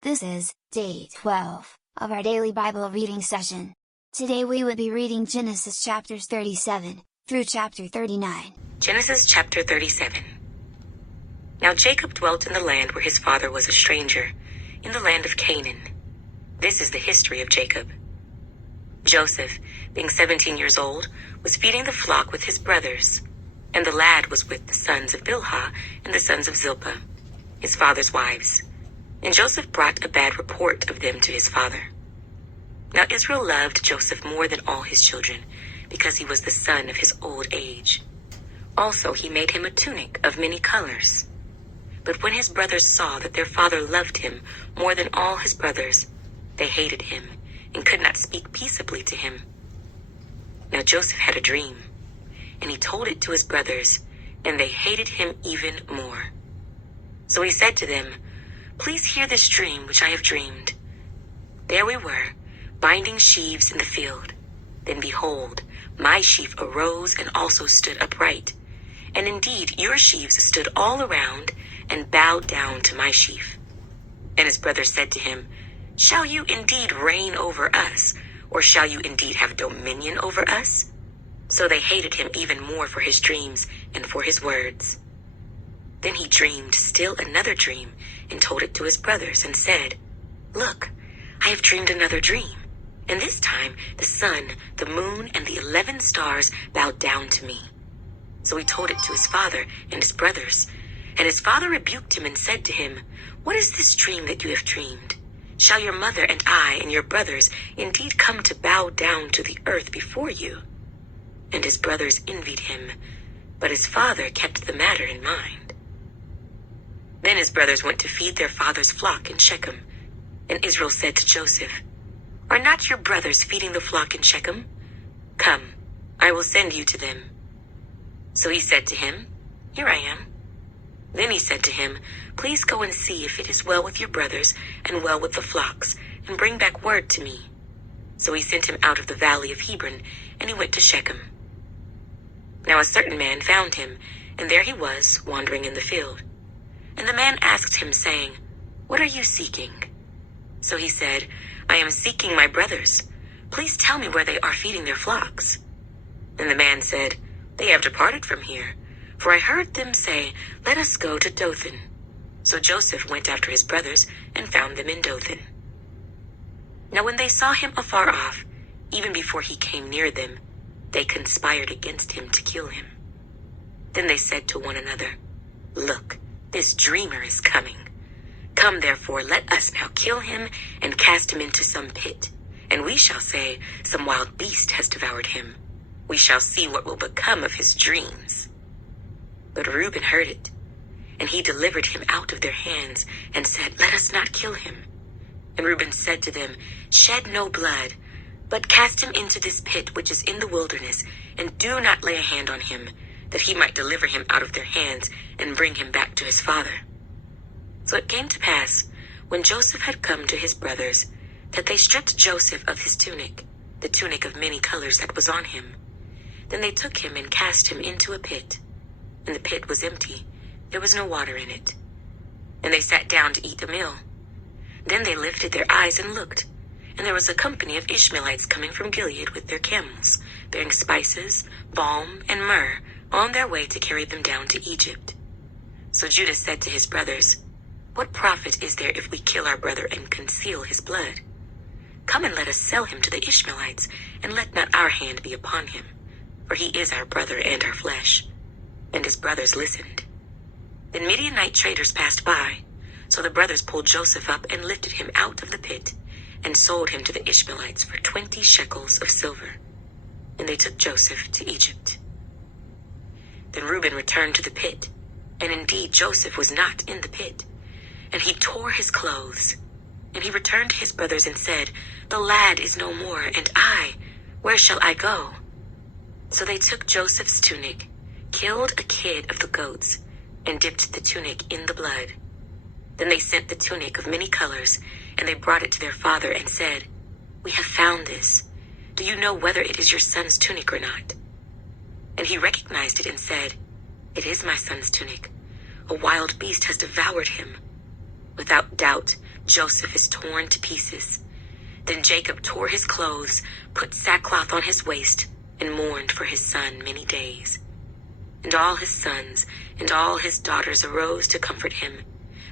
This is day 12 of our daily Bible reading session. Today we will be reading Genesis chapters 37 through chapter 39. Genesis chapter 37. Now Jacob dwelt in the land where his father was a stranger, in the land of Canaan. This is the history of Jacob. Joseph, being 17 years old, was feeding the flock with his brothers, and the lad was with the sons of Bilhah and the sons of Zilpah, his father's wives. And Joseph brought a bad report of them to his father. Now Israel loved Joseph more than all his children, because he was the son of his old age. Also he made him a tunic of many colors. But when his brothers saw that their father loved him more than all his brothers, they hated him, and could not speak peaceably to him. Now Joseph had a dream, and he told it to his brothers, and they hated him even more. So he said to them, "Please hear this dream which I have dreamed. There we were, binding sheaves in the field. Then behold, my sheaf arose and also stood upright. And indeed your sheaves stood all around and bowed down to my sheaf." And his brothers said to him, "Shall you indeed reign over us, or shall you indeed have dominion over us?" So they hated him even more for his dreams and for his words. Then he dreamed still another dream and told it to his brothers and said, "Look, I have dreamed another dream, and this time the sun, the moon, and the 11 stars bowed down to me." So he told it to his father and his brothers, and his father rebuked him and said to him, "What is this dream that you have dreamed? Shall your mother and I and your brothers indeed come to bow down to the earth before you?" And his brothers envied him, but his father kept the matter in mind. Then his brothers went to feed their father's flock in Shechem. And Israel said to Joseph, "Are not your brothers feeding the flock in Shechem? Come, I will send you to them." So he said to him, "Here I am." Then he said to him, "Please go and see if it is well with your brothers and well with the flocks, and bring back word to me." So he sent him out of the valley of Hebron, and he went to Shechem. Now a certain man found him, and there he was, wandering in the field. And the man asked him, saying, "What are you seeking?" So he said, "I am seeking my brothers. Please tell me where they are feeding their flocks." And the man said, "They have departed from here, for I heard them say, 'Let us go to Dothan.'" So Joseph went after his brothers and found them in Dothan. Now when they saw him afar off, even before he came near them, they conspired against him to kill him. Then they said to one another, "Look, this dreamer is coming. Come therefore, let us now kill him and cast him into some pit, and we shall say, 'Some wild beast has devoured him.' We shall see what will become of his dreams." But Reuben heard it, and he delivered him out of their hands and said, "Let us not kill him." And Reuben said to them, "Shed no blood, but cast him into this pit which is in the wilderness, and do not lay a hand on him, that he might deliver him out of their hands and bring him back to his father." So it came to pass, when Joseph had come to his brothers, that they stripped Joseph of his tunic, the tunic of many colors that was on him. Then they took him and cast him into a pit, and the pit was empty, there was no water in it. And they sat down to eat a meal. Then they lifted their eyes and looked, and there was a company of Ishmaelites coming from Gilead with their camels, bearing spices, balm, and myrrh, on their way to carry them down to Egypt. So Judah said to his brothers, "What profit is there if we kill our brother and conceal his blood? Come and let us sell him to the Ishmaelites, and let not our hand be upon him, for he is our brother and our flesh." And his brothers listened. Then Midianite traders passed by, so the brothers pulled Joseph up and lifted him out of the pit, and sold him to the Ishmaelites for 20 shekels of silver. And they took Joseph to Egypt. Then Reuben returned to the pit, and indeed Joseph was not in the pit. And he tore his clothes. And he returned to his brothers and said, "The lad is no more, and I, where shall I go?" So they took Joseph's tunic, killed a kid of the goats, and dipped the tunic in the blood. Then they sent the tunic of many colors, and they brought it to their father and said, "We have found this. Do you know whether it is your son's tunic or not?" And he recognized it and said, "It is my son's tunic. A wild beast has devoured him." Without doubt, Joseph is torn to pieces. Then Jacob tore his clothes, put sackcloth on his waist, and mourned for his son many days. And all his sons and all his daughters arose to comfort him,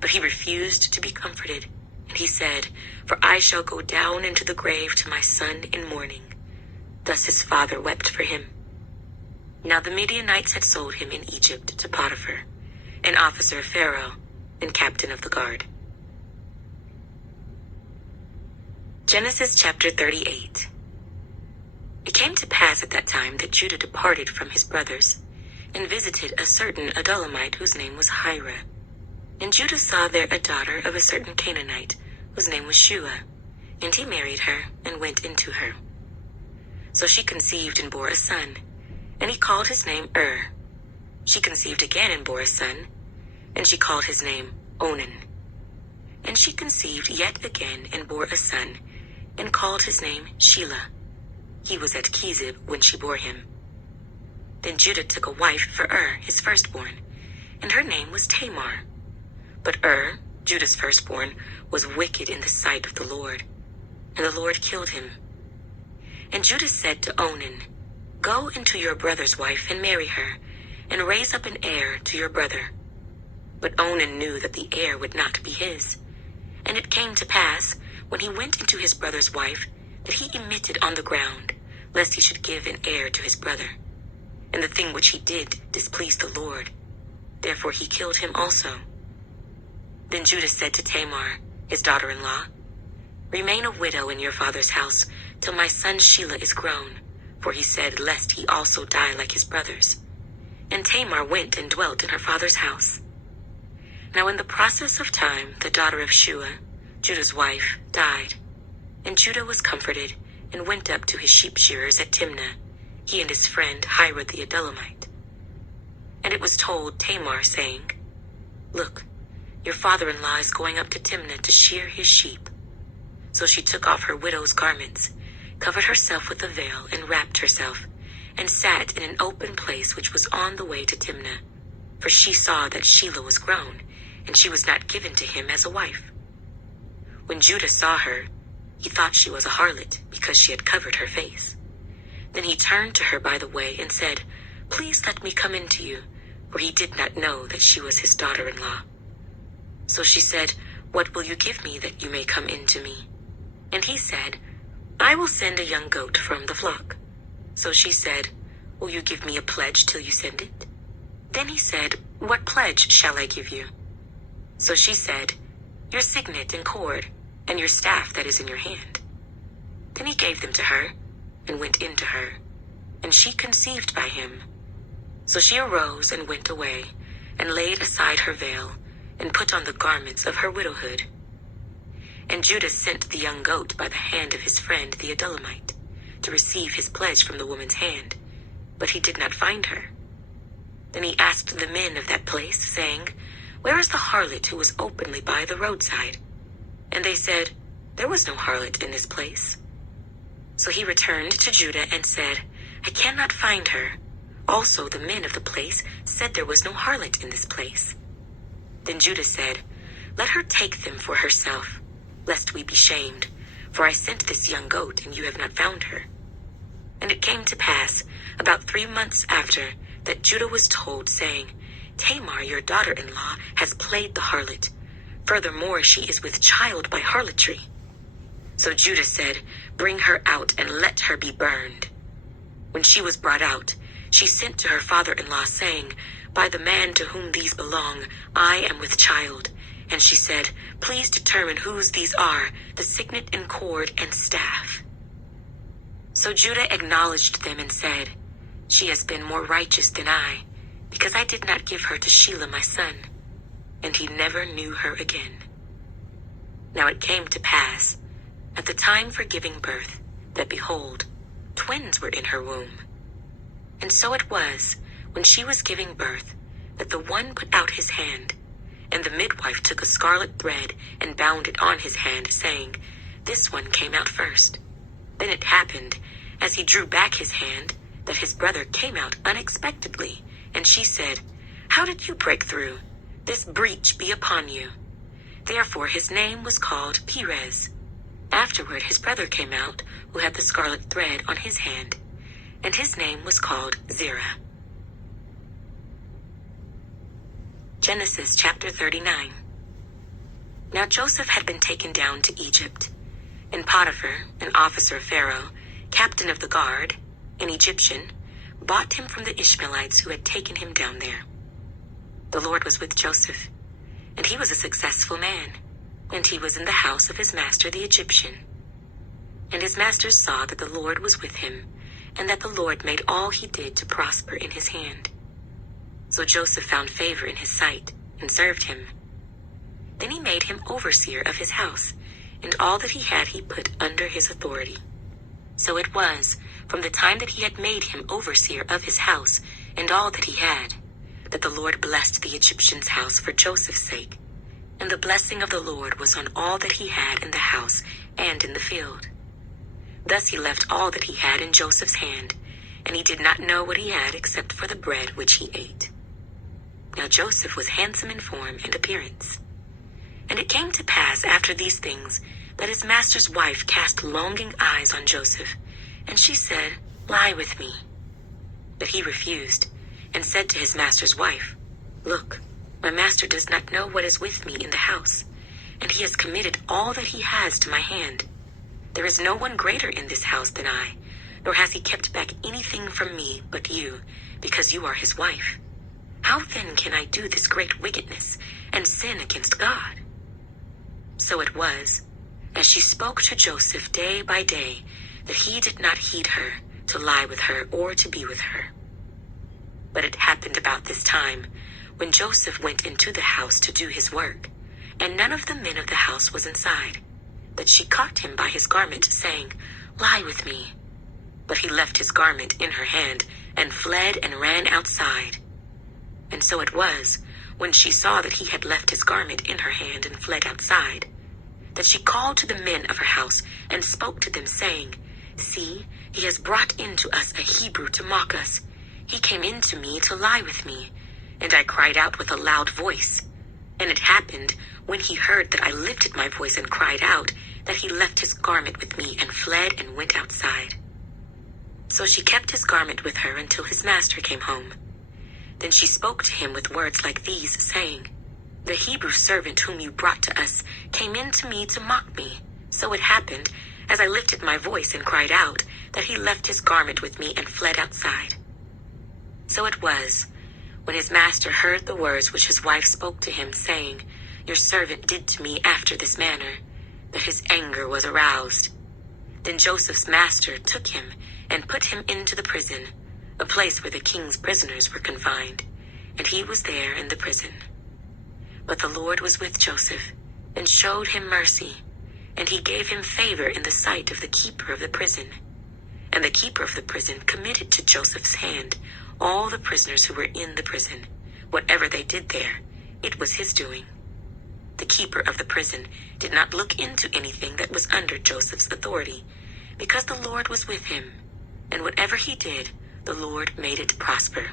but he refused to be comforted. And he said, "For I shall go down into the grave to my son in mourning." Thus his father wept for him. Now the Midianites had sold him in Egypt to Potiphar, an officer of Pharaoh and captain of the guard. Genesis chapter 38. It came to pass at that time that Judah departed from his brothers, and visited a certain Adullamite whose name was Hira. And Judah saw there a daughter of a certain Canaanite, whose name was Shua, and he married her, and went into her. So she conceived and bore a son, and he called his name She conceived again and bore a son, and she called his name Onan. And she conceived yet again and bore a son, and called his name Shelah. He was at Chezib when she bore him. Then Judah took a wife for his firstborn, and her name was Tamar. But Judah's firstborn, was wicked in the sight of the Lord, and the Lord killed him. And Judah said to Onan, "Go into your brother's wife and marry her, and raise up an heir to your brother." But Onan knew that the heir would not be his. And it came to pass, when he went into his brother's wife, that he emitted on the ground, lest he should give an heir to his brother. And the thing which he did displeased the Lord. Therefore he killed him also. Then Judah said to Tamar, his daughter-in-law, "Remain a widow in your father's house till my son Shelah is grown," for he said, lest he also die like his brothers. And Tamar went and dwelt in her father's house. Now in the process of time, the daughter of Shua, Judah's wife, died. And Judah was comforted, and went up to his sheep shearers at Timnah, he and his friend Hira the Adullamite. And it was told Tamar, saying, "Look, your father-in-law is going up to Timnah to shear his sheep." So she took off her widow's garments, covered herself with a veil, and wrapped herself, and sat in an open place which was on the way to Timnah. For she saw that Shelah was grown, and she was not given to him as a wife. When Judah saw her, he thought she was a harlot, because she had covered her face. Then he turned to her by the way and said, "Please let me come in to you," for he did not know that she was his daughter-in-law. So she said, "What will you give me that you may come in to me?" And he said, "I will send a young goat from the flock." So she said, "Will you give me a pledge till you send it?" Then he said, "What pledge shall I give you?" So she said, "Your signet and cord, and your staff that is in your hand." Then he gave them to her, and went in to her, and she conceived by him. So she arose and went away, and laid aside her veil, and put on the garments of her widowhood. And Judah sent the young goat by the hand of his friend the Adullamite, to receive his pledge from the woman's hand, but he did not find her. Then he asked the men of that place, saying, "Where is the harlot who was openly by the roadside?" And they said, "There was no harlot in this place." So he returned to Judah and said, "I cannot find her." Also the men of the place said there was no harlot in this place. Then Judah said, "Let her take them for herself, lest we be shamed, for I sent this young goat, and you have not found her." And it came to pass, about 3 months after, that Judah was told, saying, "Tamar, your daughter-in-law, has played the harlot. Furthermore, she is with child by harlotry." So Judah said, "Bring her out, and let her be burned." When she was brought out, she sent to her father-in-law, saying, "By the man to whom these belong, I am with child." And she said, "Please determine whose these are, the signet and cord and staff." So Judah acknowledged them and said, "She has been more righteous than I, because I did not give her to Shelah my son." And he never knew her again. Now it came to pass, at the time for giving birth, that behold, twins were in her womb. And so it was, when she was giving birth, that the one put out his hand, and the midwife took a scarlet thread and bound it on his hand, saying, "This one came out first." Then it happened, as he drew back his hand, that his brother came out unexpectedly, and she said, "How did you break through? This breach be upon you." Therefore his name was called Perez. Afterward his brother came out, who had the scarlet thread on his hand, and his name was called Zerah. Genesis chapter 39. Now Joseph had been taken down to Egypt, and Potiphar, an officer of Pharaoh, captain of the guard, an Egyptian, bought him from the Ishmaelites who had taken him down there. The Lord was with Joseph, and he was a successful man, and he was in the house of his master the Egyptian. And his master saw that the Lord was with him, and that the Lord made all he did to prosper in his hand. So Joseph found favor in his sight, and served him. Then he made him overseer of his house, and all that he had he put under his authority. So it was, from the time that he had made him overseer of his house, and all that he had, that the Lord blessed the Egyptian's house for Joseph's sake. And the blessing of the Lord was on all that he had in the house and in the field. Thus he left all that he had in Joseph's hand, and he did not know what he had except for the bread which he ate. Now Joseph was handsome in form and appearance. And it came to pass after these things that his master's wife cast longing eyes on Joseph, and she said, "Lie with me." But he refused, and said to his master's wife, "Look, my master does not know what is with me in the house, and he has committed all that he has to my hand. There is no one greater in this house than I, nor has he kept back anything from me but you, because you are his wife. How then can I do this great wickedness and sin against God?" So it was, as she spoke to Joseph day by day, that he did not heed her, to lie with her or to be with her. But it happened about this time, when Joseph went into the house to do his work, and none of the men of the house was inside, that she caught him by his garment, saying, "Lie with me." But he left his garment in her hand, and fled and ran outside. And so it was, when she saw that he had left his garment in her hand and fled outside, that she called to the men of her house and spoke to them, saying, "See, he has brought in to us a Hebrew to mock us. He came in to me to lie with me, and I cried out with a loud voice. And it happened, when he heard that I lifted my voice and cried out, that he left his garment with me and fled and went outside." So she kept his garment with her until his master came home. Then she spoke to him with words like these, saying, "The Hebrew servant whom you brought to us came in to me to mock me. So it happened, as I lifted my voice and cried out, that he left his garment with me and fled outside." So it was, when his master heard the words which his wife spoke to him, saying, "Your servant did to me after this manner," that his anger was aroused. Then Joseph's master took him and put him into the prison, a place where the king's prisoners were confined, and he was there in the prison. But the Lord was with Joseph, and showed him mercy, and he gave him favor in the sight of the keeper of the prison. And the keeper of the prison committed to Joseph's hand all the prisoners who were in the prison. Whatever they did there, it was his doing. The keeper of the prison did not look into anything that was under Joseph's authority, because the Lord was with him, and whatever he did, the Lord made it prosper.